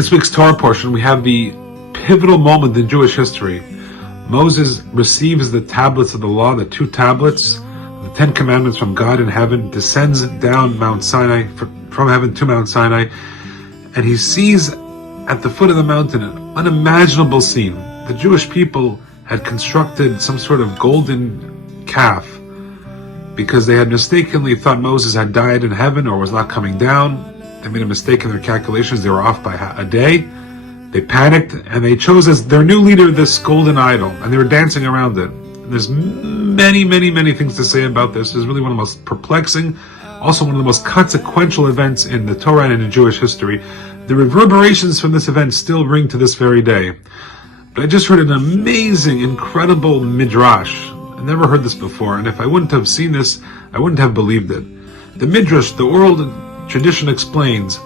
this week's Torah portion, we have the pivotal moment in Jewish history. Moses receives the tablets of the law, the 2 tablets, the 10 commandments from God in heaven, descends down Mount Sinai, from heaven to Mount Sinai, and he sees at the foot of the mountain an unimaginable scene. The Jewish people had constructed some sort of golden calf because they had mistakenly thought Moses had died in heaven or was not coming down. They made a mistake in their calculations. They were off by a day. They panicked and they chose as their new leader this golden idol, and they were dancing around it. And there's many, many, many things to say about this. It's really one of the most perplexing, also one of the most consequential events in the Torah and in Jewish history. The reverberations from this event still ring to this very day. But I just heard an amazing, incredible midrash. I never heard this before, and if I wouldn't have seen this, I wouldn't have believed it. The midrash, the oral tradition, explains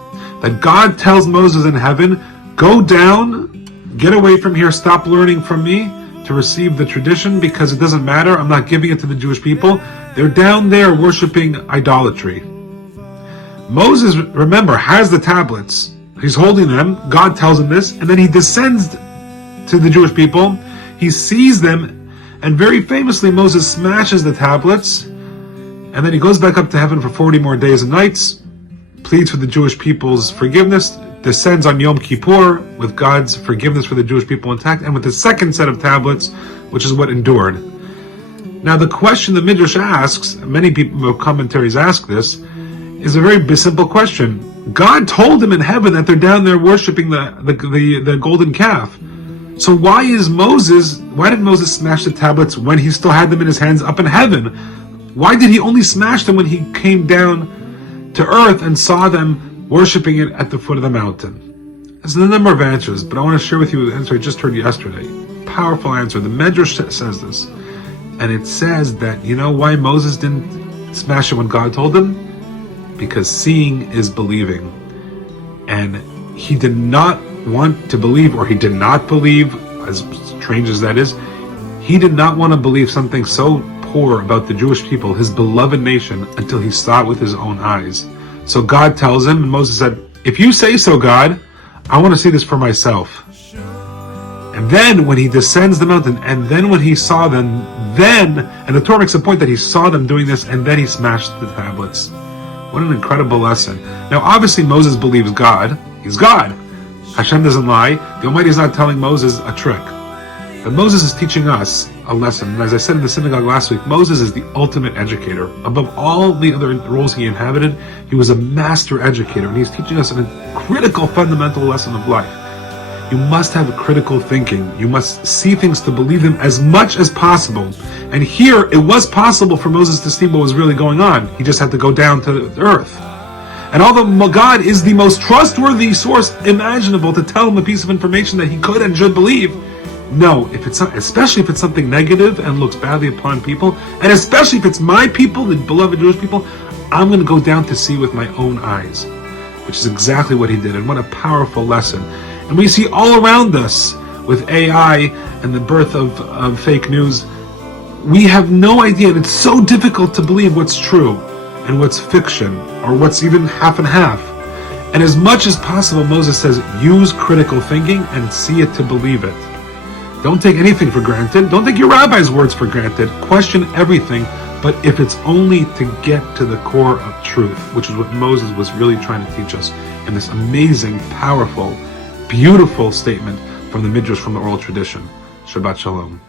that God tells Moses in heaven, go down, get away from here, stop learning from me to receive the tradition, because it doesn't matter, I'm not giving it to the Jewish people. They're down there worshiping idolatry. Moses, remember, has the tablets. He's holding them. God tells him this, and then he descends to the Jewish people. He sees them, and very famously Moses smashes the tablets, and then he goes back up to heaven for 40 more days and nights, pleads for the Jewish people's forgiveness, descends on Yom Kippur with God's forgiveness for the Jewish people intact, and with the second set of tablets, which is what endured. Now the question the Midrash asks, many people, commentaries ask this, is a very simple question. God told him in heaven that they're down there worshiping the golden calf. So why did Moses smash the tablets when he still had them in his hands up in heaven? Why did he only smash them when he came down to earth and saw them worshiping it at the foot of the mountain? There's a number of answers, but I want to share with you the answer I just heard yesterday. Powerful answer. The Medrash says this, and it says that, you know why Moses didn't smash it when God told him? Because seeing is believing, and he did not want to believe, or he did not believe, as strange as that is, he did not want to believe something so poor about the Jewish people, his beloved nation, until he saw it with his own eyes. So God tells him, and Moses said, if you say so, God, I want to see this for myself. And then when he descends the mountain, and then when he saw them, and the Torah makes a point that he saw them doing this, and then he smashed the tablets. What an incredible lesson. Now obviously Moses believes God. He's God. Hashem doesn't lie. The Almighty is not telling Moses a trick. But Moses is teaching us a lesson. And as I said in the synagogue last week, Moses is the ultimate educator. Above all the other roles he inhabited, he was a master educator. And he's teaching us a critical, fundamental lesson of life. You must have critical thinking. You must see things to believe them as much as possible. And here, it was possible for Moses to see what was really going on. He just had to go down to the earth. And although God is the most trustworthy source imaginable to tell him a piece of information that he could and should believe, no, especially if it's something negative and looks badly upon people, and especially if it's my people, the beloved Jewish people, I'm going to go down to see with my own eyes, which is exactly what he did. And what a powerful lesson. And we see all around us with AI and the birth of fake news, we have no idea, and it's so difficult to believe what's true and what's fiction, or what's even half and half. And as much as possible, Moses says, use critical thinking and see it to believe it. Don't take anything for granted. Don't take your rabbi's words for granted. Question everything, but if it's only to get to the core of truth, which is what Moses was really trying to teach us in this amazing, powerful, beautiful statement from the Midrash, from the oral tradition. Shabbat Shalom.